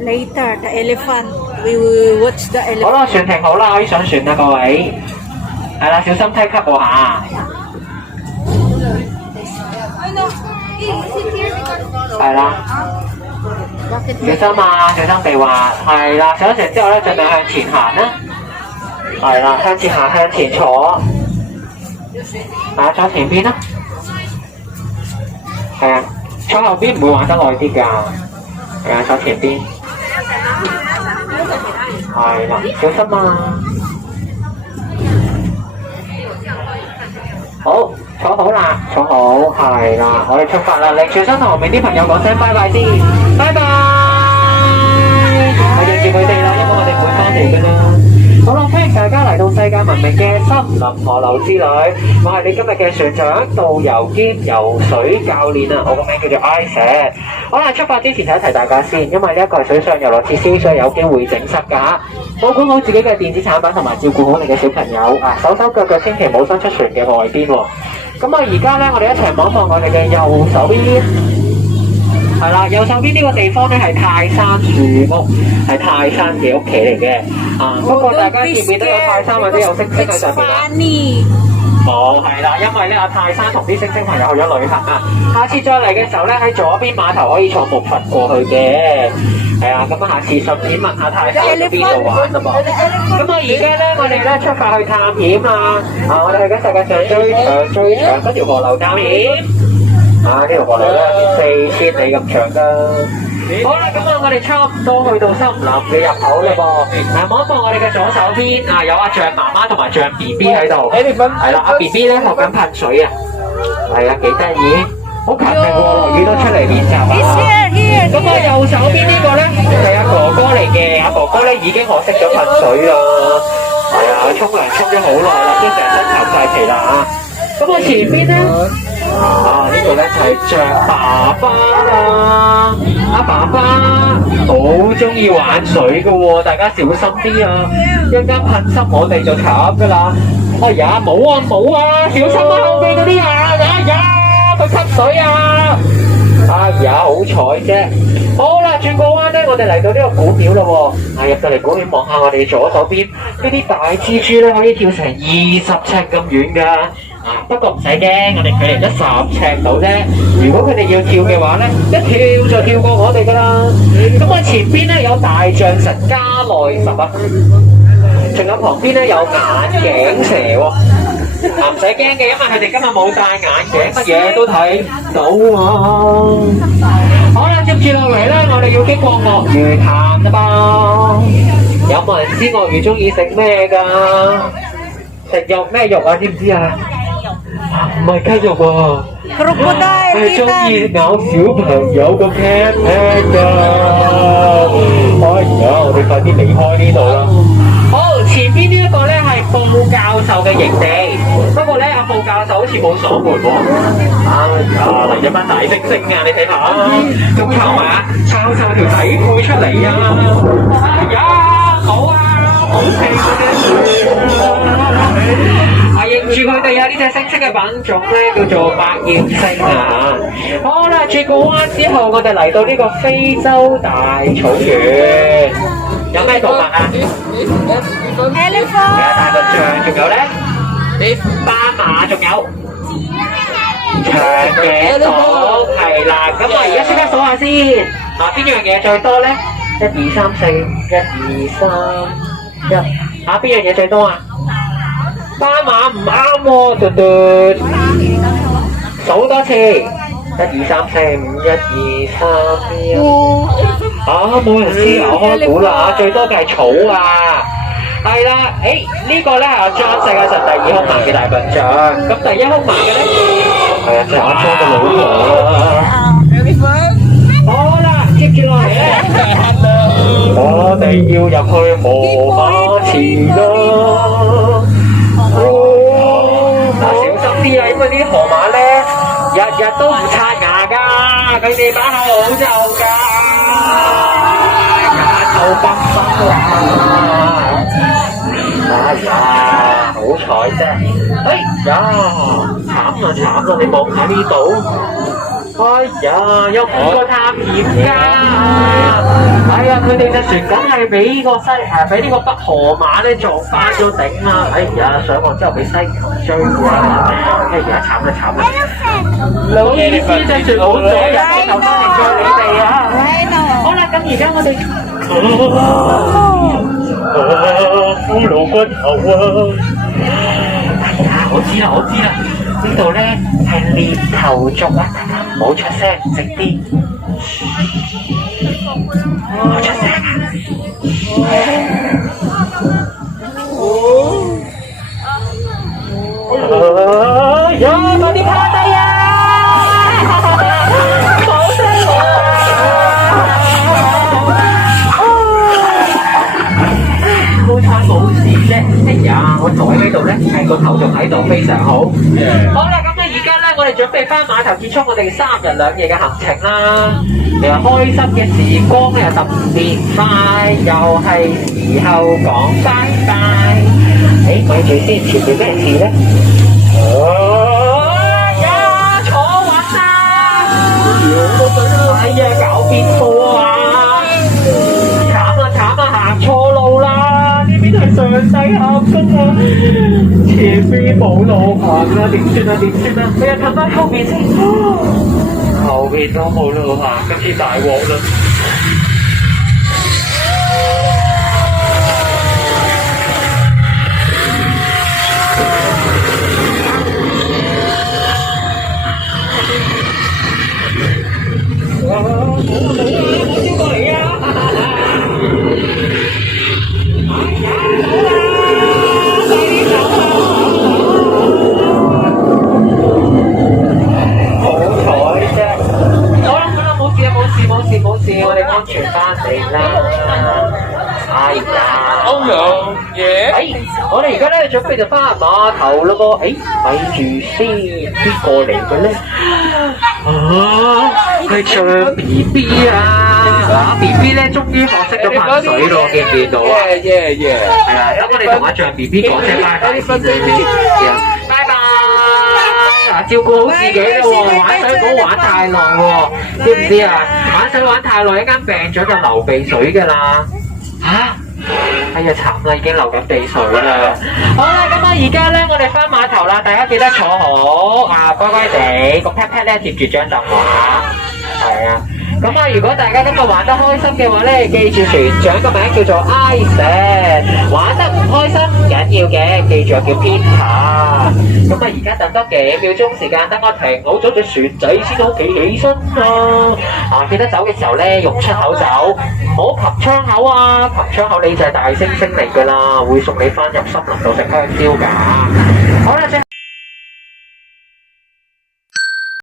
Later, the elephant. We will watch the 好 elephant. 啦，船停好啦，可以上船啦，各位。係啦，小心梯級喎嚇。係啦，小心啊，小心地滑。係啦，上咗船之後咧，盡量向前行啦。係啦，向前行，向前坐。坐前邊啦。係啊，坐後邊唔會玩得耐啲㗎。係啊，坐前邊。係啦，小心啊！好，坐好啦，坐好，係啦，我哋出發啦！你小心同後面啲朋友講聲拜拜先，拜拜！我認住佢哋啦，因為我哋唔會翻嚟㗎啦。好啦，歡迎大家嚟到世界聞名嘅森林河流之旅，我係你今日嘅船長、導遊兼游水教練啊！我個名叫做 Isaac。好啦，出發之前提一提大家先，因為呢一個係水上遊樂設施，所以有機會整濕㗎嚇。保管好自己嘅電子產品同埋照顧好你嘅小朋友啊！手手腳腳千祈唔好伸出船嘅外邊喎。咁啊，而家咧，我哋一齊望一望我哋嘅右手邊。係啦，右手邊呢個地方咧係泰山樹屋，係泰山嘅屋企嚟嘅。不過大家見唔見到有泰山或者有星星喺上邊啊？冇，係啦，因為咧阿泰山同啲星星朋友去咗旅行啊。下次再嚟嘅時候咧，喺左邊碼頭可以坐木筏過去嘅。係啊，咁啊，下次順便問下泰山去邊度玩啊噃。咁啊，而家咧我哋咧出發去探險啦。我哋去緊世界上最長嗰條河流探險。呢條河流咧4000里咁長㗎。好啦，咁啊，我哋差唔多去到森林嘅入口啦噃。望一望我哋嘅左手邊有阿象媽媽同埋象 B B 喺度。係啦，阿 B B 咧學緊噴水啊。係啊，幾得意，好勤力喎，落雨都出嚟練習啊。咁啊，右手邊呢個咧係阿哥哥嚟嘅，阿哥哥咧已經學識咗噴水啦。係啊，沖涼沖咗好耐啦，都成身巢晒皮啦啊！咁我前邊咧，呢度咧就係象爸爸啦。阿爸爸好中意玩水噶喎，大家小心啲啊！一陣間噴濕我哋就慘噶啦。哎呀，冇啊冇啊，小心啊後邊嗰啲啊！哎呀，佢吸水啊！哎呀，好彩啫。好啦，轉個彎咧，我哋嚟到呢個古廟啦喎。入到嚟古廟望下我哋左手邊呢啲大蜘蛛咧，可以跳成20尺咁遠噶。不過唔使驚，我哋距離得10尺到啫。如果佢哋要跳嘅話咧，一跳就跳過我哋噶啦。咁我前邊咧有大象神加奈佛啊，仲有旁邊咧有眼鏡蛇喎。唔使驚嘅，因為佢哋今日冇戴眼鏡，乜嘢都睇到啊。好啦，接住落嚟咧，我哋要經過鱷魚潭啦噃。有冇人知鱷魚中意食咩㗎？食肉咩肉啊？知唔知啊？唔係雞肉喎，係中意咬小朋友個 pat pat 㗎。哎呀，我哋快啲離開呢度啦。好，前邊呢一個咧係布教授嘅營地，不過咧阿布教授好似冇鎖門喎。哎呀，嚟咗班大猩猩啊！你睇下，仲抄埋啊，抄條底褲出嚟啊！哎呀，好啊，好氣嗰啲。認住佢哋啊！呢隻猩猩嘅品種咧叫做百葉猩啊！好啦，轉個彎之後，我哋嚟到呢個非洲大草原，有咩動物啊？有大笨象，仲有咧斑馬，仲有長頸鹿，係啦。咁我而家即刻數下先，邊樣嘢最多咧？1、2、3、4，1、2、3、1。邊樣嘢最多啊？斑馬唔啱喎，嘟嘟，數多次，1、2、3、4、5，1、2、3、1。冇人知，我開估啦，最多嘅係草啊，係啦，呢個咧係阿 John 世界上第2兇猛嘅大笨象，咁第1兇猛嘅咧，係啊，就係阿 John 嘅老婆啦。好啦，接住落嚟咧，我哋要入去河馬池啦。小心啲啊！因為啲河馬咧日日都唔刷牙㗎，佢哋把口好臭㗎，牙臭崩崩啦！哎呀，好彩啫！哎呀，慘啦慘啦！你望下呢度，哎呀，有5個探險家！哎啊，佢哋隻船梗係俾呢個俾呢個北河馬咧撞翻咗頂啦！哎呀，上岸之後俾西球追啊！哎呀，慘啦慘啦！老意思隻船冇咗人，頭翻嚟咗你哋啊！好啦，咁而家我哋骷髏骨頭啊！哎呀，我知啦，呢度咧係獵頭族啊！大家唔好出聲，靜啲。唔好出聲啊！呀！快啲趴低啊！好聲好彩冇事啫。哎呀，我坐喺呢度咧，係個頭仲喺度，非常好。好啦，咁咧而家咧，我哋準備翻碼頭結束我哋3日2夜嘅行程啦。其實開心嘅時光又特別快，又係時候講拜拜。誒，咪住先，前面咩事咧？呀，坐穩啦！哎呀，搞邊科啊！慘啊，行錯路啦！呢邊係上西峽谷啊，前邊冇路行啊，點算啊？你又褪翻後面先。後邊都冇路行，今次大鑊啦！冇事，我哋安全翻嚟啦！哎呀，Oh no！我哋而家咧準備就翻碼頭咯噃。咪住先，邊個嚟嘅咧？係象 BB 啊！BB 咧終於學識咗噴水咯，見唔見到啊？係啊，咁我哋同阿象 BB 講聲拜拜先。拜拜！照顧好自己咯，玩水唔好玩太耐喎，知唔知啊？玩水玩太耐，一間病咗就流鼻水噶啦。哎呀，慘啦，已經流緊鼻水啦。好啦，咁啊，而家咧我哋翻碼頭啦，大家記得坐好啊，乖乖地個 pat pat 咧貼住張凳話，係啊。咁啊，如果大家今日玩得開心嘅話咧，記住船長個名叫做 Isaac， 玩得唔開心唔緊要嘅，記住我叫 Peter。咁啊，而家等多幾秒鐘時間，等我停好咗隻船仔先好企起身啊！記得走嘅時候咧，用出口走，唔好擒窗口啊！擒窗口你就係大猩猩嚟噶啦，會送你翻入森林度食香蕉㗎。好啦，